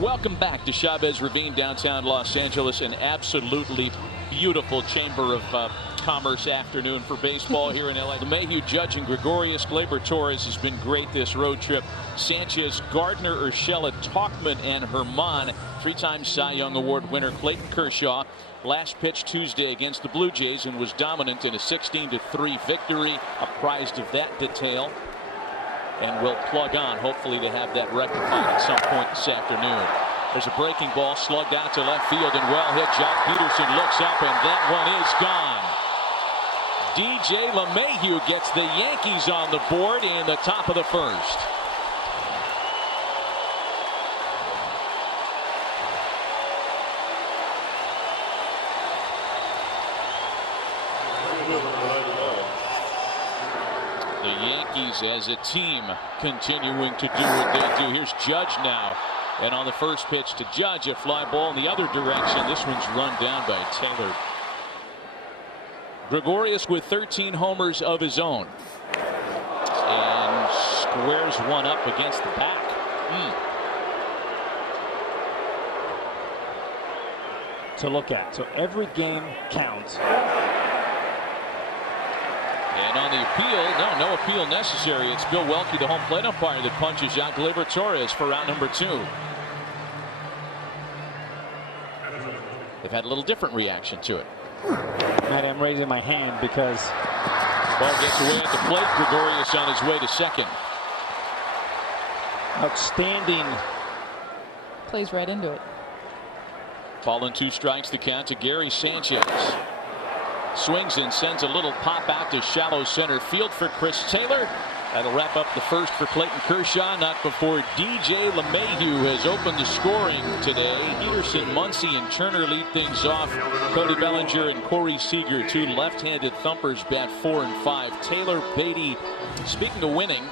Welcome back to Chavez Ravine, downtown Los Angeles. An absolutely beautiful Chamber of Commerce afternoon for baseball here in LA. LeMahieu, Judge, and Gregorius. Gleyber Torres has been great this road trip. Sanchez, Gardner, Urshela, Tauchman, and Herman. Three-time Cy Young Award winner Clayton Kershaw last pitched Tuesday against the Blue Jays and was dominant in a 16-3 victory. Apprised of that detail, and we'll plug on, hopefully, to have that rectified at some point this afternoon. There's a breaking ball slugged out to left field and well hit. Jock Peterson looks up, and that one is gone. DJ LeMahieu gets the Yankees on the board in the top of the first. The Yankees as a team continuing to do what they do. Here's Judge now. And on the first pitch to Judge, a fly ball in the other direction. This one's run down by Taylor. Gregorius with 13 homers of his own. And squares one up against the back. To look at. So every game counts. And on the appeal, no appeal necessary. It's Bill Welke, the home plate umpire, that punches out Gleyber Torres for round number 2. They've had a little different reaction to it. Matt, I'm raising my hand because ball gets away at the plate. Gregorius on his way to second. Outstanding. Plays right into it. Ball and 2 strikes, the count to Gary Sanchez. Swings and sends a little pop out to shallow center field for Chris Taylor. That'll wrap up the first for Clayton Kershaw. Not before DJ LeMahieu has opened the scoring today. Peterson, Muncy, and Turner lead things off. Cody Bellinger and Corey Seager, 2 left-handed thumpers, bat 4 and 5. Taylor, Beatty. Speaking of winning,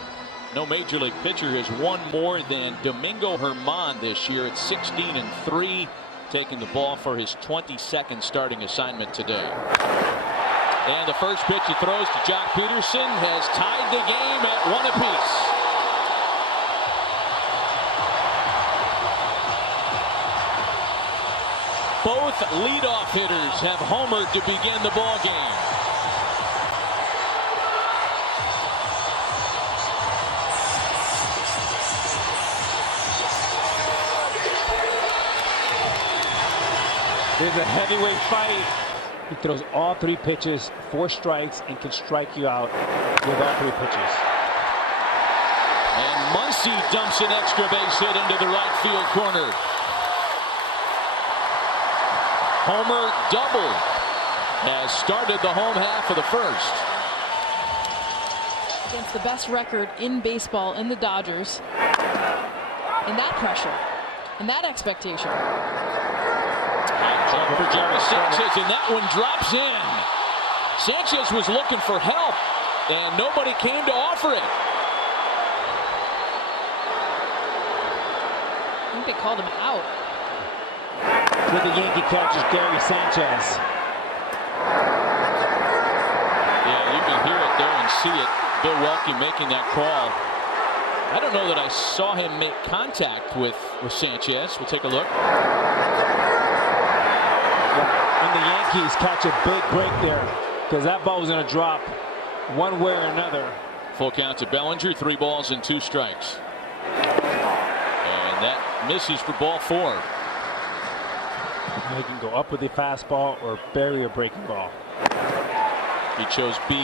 no major league pitcher has won more than Domingo Herman this year at 16-3. Taking the ball for his 22nd starting assignment today. And the first pitch he throws to Jock Peterson has tied the game at 1 apiece. Both leadoff hitters have homered to begin the ball game. There's a heavyweight fight. He throws all 3 pitches, 4 strikes, and can strike you out with all 3 pitches. And Muncy dumps an extra base hit into the right field corner. Homer double has started the home half of the first. Against the best record in baseball in the Dodgers. And that pressure. And that expectation. For Jerry Sanchez, and that one drops in. Sanchez was looking for help, and nobody came to offer it. I think they called him out. With the Yankee catcher, Gary Sanchez. Yeah, you can hear it there and see it. Bill Welke making that call. I don't know that I saw him make contact with Sanchez. We'll take a look. And the Yankees catch a big break there because that ball was going to drop one way or another. Full count to Bellinger, 3 balls and 2 strikes. And that misses for ball 4. He can go up with the fastball or bury a breaking ball. He chose B.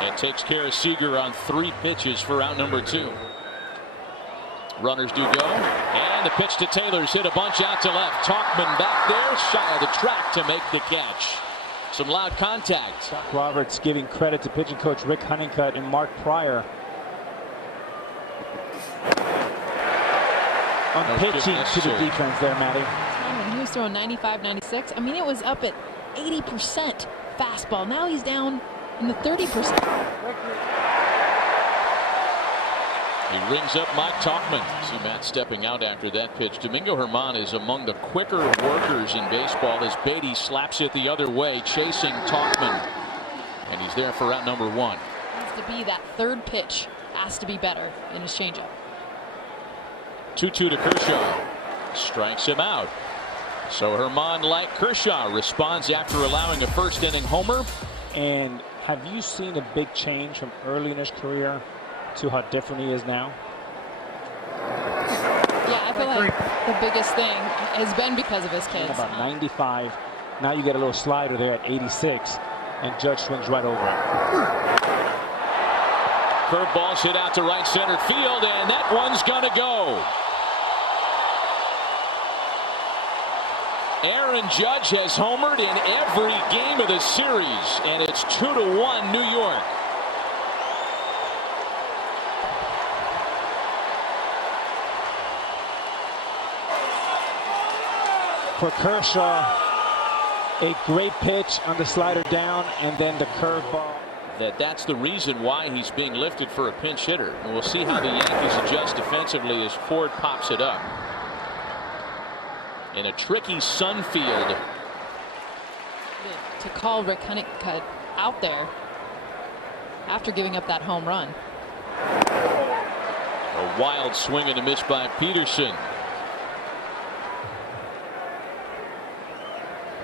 And takes care of Seager on 3 pitches for round number 2. Runners do go, and the pitch to Taylor's hit a bunch out to left. Tauchman back there, shy of the track to make the catch. Some loud contact. Doc Roberts giving credit to pitching coach Rick Honeycutt and Mark Pryor on pitching to the defense there, Matty. When he was throwing 95, 96, I mean, it was up at 80% fastball. Now he's down in the 30%. He rings up Mike Tauchman. See Matt stepping out after that pitch. Domingo Herman is among the quicker workers in baseball as Beatty slaps it the other way, chasing Tauchman. And he's there for round number 1. Needs to be that 3rd pitch. Has to be better in his changeup. 2-2 to Kershaw. Strikes him out. So Herman, like Kershaw, responds after allowing a first-inning homer. And have you seen a big change from early in his career to how different he is now? Yeah, I feel like the biggest thing has been because of his kids. About 95. Now you get a little slider there at 86, and Judge swings right over it. Curveball's hit out to right center field, and that one's gonna go. Aaron Judge has homered in every game of the series, and it's 2-1 New York. For Kershaw, a great pitch on the slider down, and then the curveball. That's the reason why he's being lifted for a pinch hitter. And we'll see how the Yankees adjust defensively as Ford pops it up. In a tricky Sun field. To call Rick Honeycutt out there after giving up that home run. A wild swing and a miss by Peterson.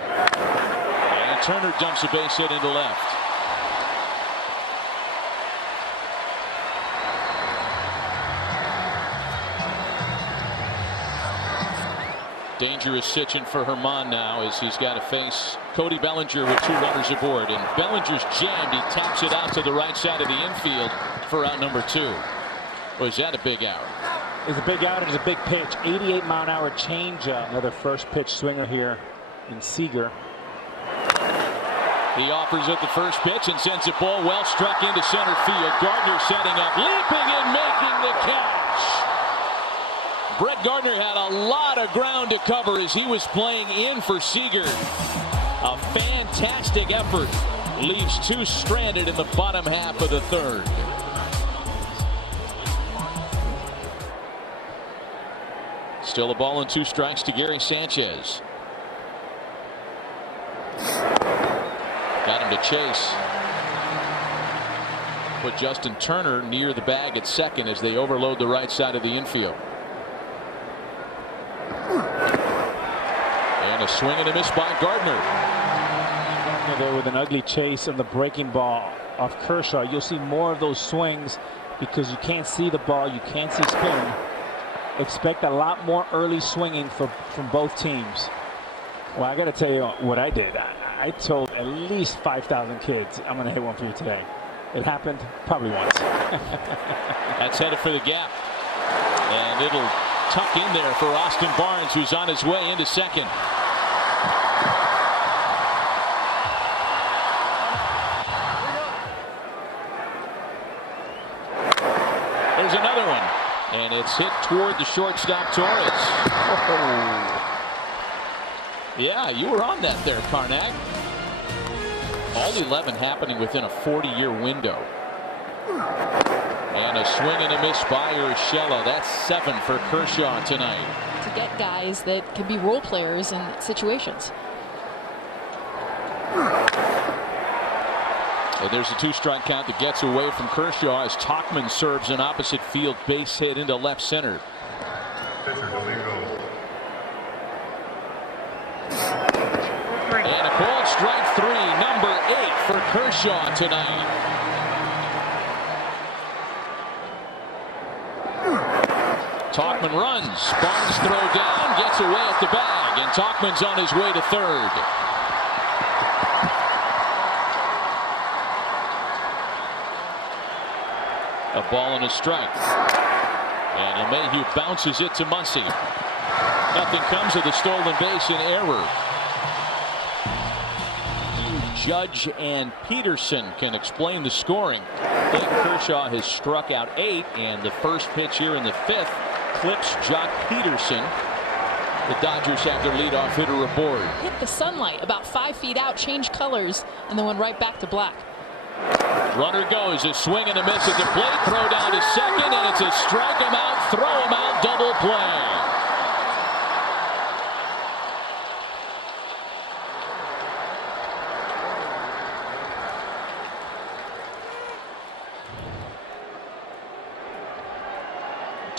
And Turner dumps a base hit into left. Dangerous situation for Herman now as he's got to face Cody Bellinger with 2 runners aboard. And Bellinger's jammed. He taps it out to the right side of the infield for out number 2. Was that a big out? It's a big out. It's a big pitch. 88-mile-an-hour changeup. Another first pitch swinger here in Seager. He offers at the first pitch and sends a ball well struck into center field. Gardner setting up, leaping and making the catch. Brett Gardner had a lot of ground to cover as he was playing in for Seager. A fantastic effort. Leaves 2 stranded in the bottom half of the 3rd. Still a ball and 2 strikes to Gary Sanchez. Got him to chase. Put Justin Turner near the bag at second as they overload the right side of the infield. And a swing and a miss by Gardner. There with an ugly chase on the breaking ball off Kershaw. You'll see more of those swings because you can't see the ball. You can't see spin. Expect a lot more early swinging from both teams. Well, I got to tell you what I did. I told at least 5,000 kids I'm going to hit one for you today. It happened probably once. That's headed for the gap. And it'll tuck in there for Austin Barnes, who's on his way into second. There's another one. And it's hit toward the shortstop, Torres. Oh. Yeah, you were on that there, Karnak. All 11 happening within a 40-year window. And a swing and a miss by Urshela. That's 7 for Kershaw tonight. To get guys that can be role players in situations. And there's a 2-strike count that gets away from Kershaw as Tauchman serves an opposite field base hit into left center. And a called strike 3, number 8 for Kershaw tonight. Tauchman runs. Barnes throw down, gets away at the bag, and Tauchman's on his way to third. A ball and a strike. And LeMahieu bounces it to Muncy. Nothing comes of the stolen base and error. Judge and Peterson can explain the scoring. Clayton Kershaw has struck out 8, and the first pitch here in the 5th clips Jock Peterson. The Dodgers have their leadoff hitter aboard. Hit the sunlight about 5 feet out, changed colors, and then went right back to black. Runner goes, a swing and a miss at the plate, throw down to second, and it's a strike him out, throw him out, double play.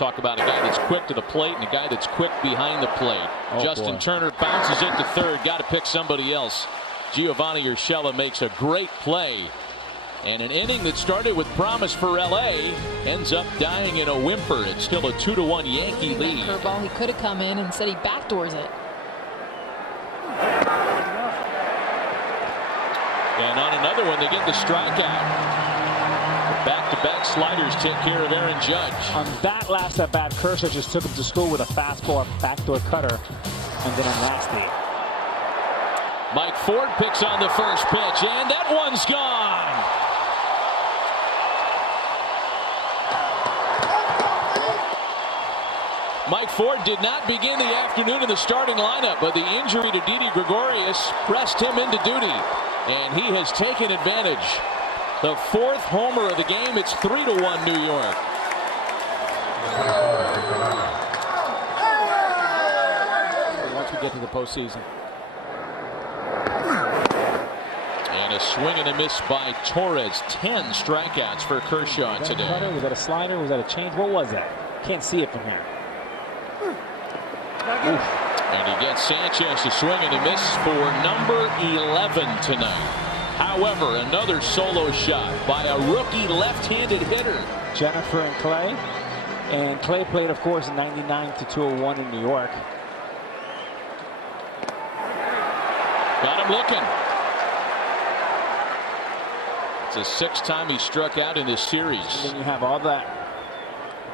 Talk about a guy that's quick to the plate and a guy that's quick behind the plate. Justin Turner bounces it to third. Got to pick somebody else. Giovanni Urshela makes a great play. And an inning that started with promise for LA ends up dying in a whimper. It's still a 2-1 Yankee lead. Curveball, he could have come in and said he backdoors it. And on another one, they get the strikeout. Back-to-back sliders take care of Aaron Judge. On that last at bat, Kershaw just took him to school with a fastball, a backdoor cutter, and then a nasty. Mike Ford picks on the first pitch, and that one's gone. Mike Ford did not begin the afternoon in the starting lineup, but the injury to Didi Gregorius pressed him into duty, and he has taken advantage. The fourth homer of the game. It's 3-1 New York. Once we get to the postseason. And a swing and a miss by Torres. 10 strikeouts for Kershaw today. Was that a slider? Was that a change? What was that? Can't see it from here. And he gets Sanchez to swing and a miss for number 11 tonight. However, another solo shot by a rookie left-handed hitter. Jennifer and Clay. And Clay played, of course, in 99 to 201 in New York. Got him looking. It's the sixth time he struck out in this series. And then you have all that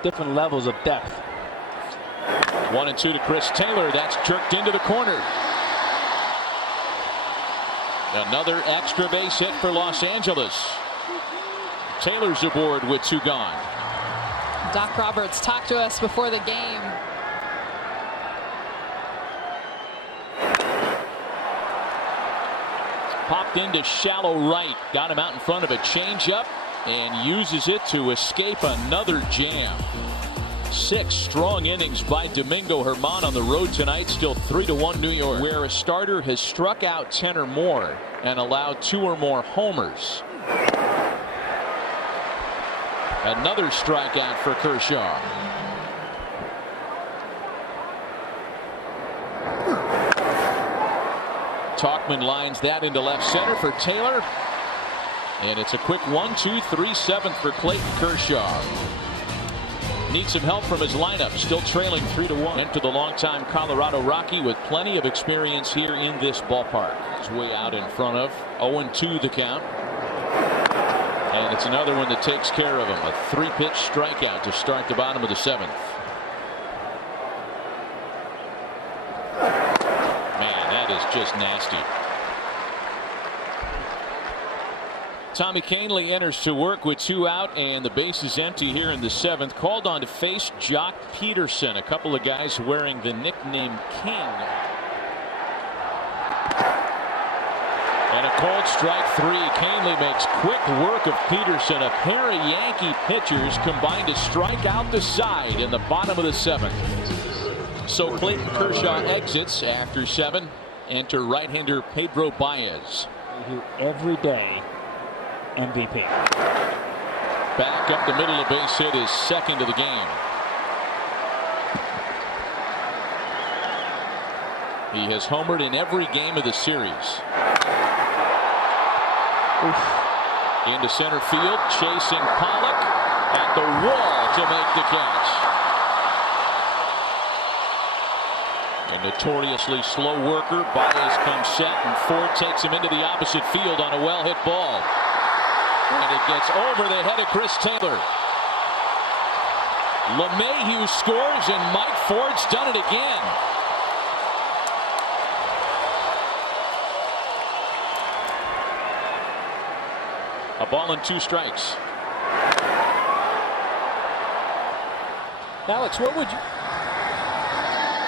different levels of depth. 1-2 to Chris Taylor. That's jerked into the corner. Another extra base hit for Los Angeles. Taylor's aboard with 2 gone. Doc Roberts talked to us before the game. Popped into shallow right. Got him out in front of a changeup and uses it to escape another jam. 6 strong innings by Domingo Germán on the road tonight. Still 3-1 New York, where a starter has struck out 10 or more and allowed 2 or more homers. Another strikeout for Kershaw. Tauchman lines that into left center for Taylor. And it's a quick 1-2-3 7th for Clayton Kershaw. Needs some help from his lineup. Still trailing 3-1. Enter the longtime Colorado Rocky with plenty of experience here in this ballpark. He's way out in front of 0-2 the count. And it's another one that takes care of him. A 3-pitch strikeout to start the bottom of the 7th. Man, that is just nasty. Tommy Kahnle enters to work with 2 out, and the base is empty here in the 7th. Called on to face Jock Peterson, a couple of guys wearing the nickname King. And a cold strike 3. Kahnle makes quick work of Peterson. A pair of Yankee pitchers combined to strike out the side in the bottom of the 7th. So Clayton Kershaw exits after 7. Enter right-hander Pedro Baez. Every day. MVP. Back up the middle of base hit, is second of the game. He has homered in every game of the series. Into center field, chasing Pollock at the wall to make the catch. A notoriously slow worker, Baez comes set, and Ford takes him into the opposite field on a well-hit ball. And it gets over the head of Chris Taylor. LeMahieu scores, and Mike Ford's done it again. A ball and 2 strikes. Alex, what would you...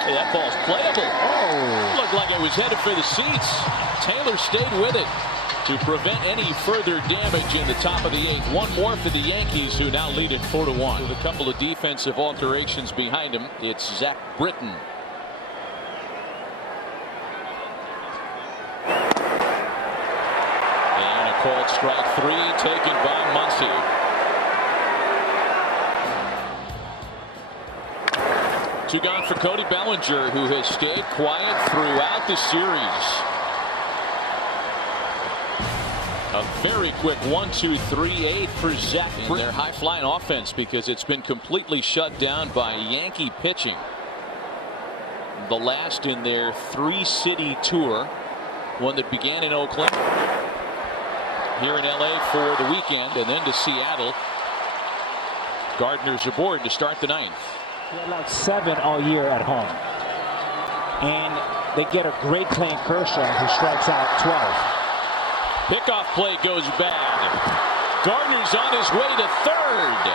Hey, that ball's playable. Oh, looked like it was headed for the seats. Taylor stayed with it to prevent any further damage in the top of the 8th. One more for the Yankees, who now lead it 4-1. With a couple of defensive alterations behind him, it's Zach Britton. And a called strike 3 taken by Muncy. Two gone for Cody Bellinger, who has stayed quiet throughout the series. A very quick 1-2-3-8 for Zach in their high-flying offense, because it's been completely shut down by Yankee pitching. The last in their three-city tour, one that began in Oakland, here in LA for the weekend, and then to Seattle. Gardner's aboard to start the ninth. They allowed 7 all year at home, and they get a great play in Kershaw, who strikes out 12. Pickoff play goes bad. Gardner's on his way to third.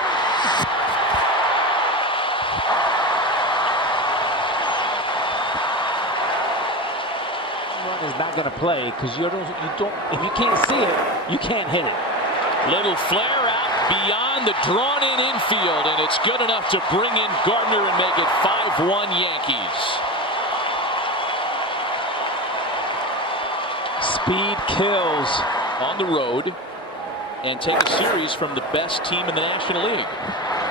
Run is not going to play because you don't. If you can't see it, you can't hit it. Little flare out beyond the drawn-in infield, and it's good enough to bring in Gardner and make it 5-1 Yankees. Speed kills on the road and take a series from the best team in the National League.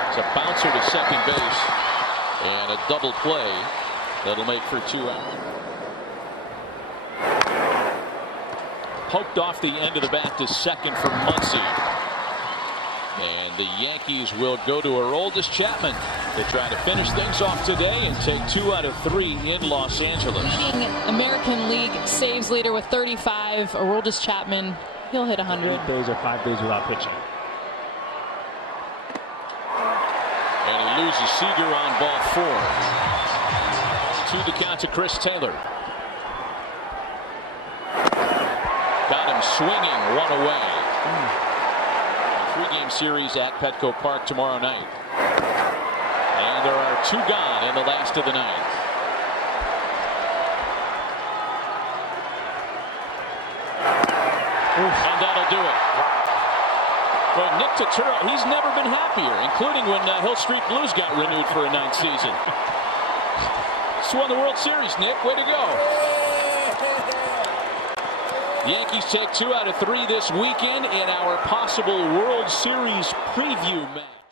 It's a bouncer to second base and a double play that'll make for 2 out. Poked off the end of the bat to second for Muncy. And the Yankees will go to Aroldis Chapman to try to finish things off today and take 2 out of 3 in Los Angeles. Leading American League saves leader with 35, Aroldis Chapman. He'll hit 100. 8 days or 5 days without pitching. And he loses Seager on ball 4. To the count to Chris Taylor. Got him swinging, 1 away. 3-game series at Petco Park tomorrow night. And there are 2 gone in the last of the ninth. And that'll do it. Well, Nick Turturro, he's never been happier, including when Hill Street Blues got renewed for a 9th season. Just won the World Series, Nick. Way to go. Yankees take 2 out of 3 this weekend in our possible World Series preview match.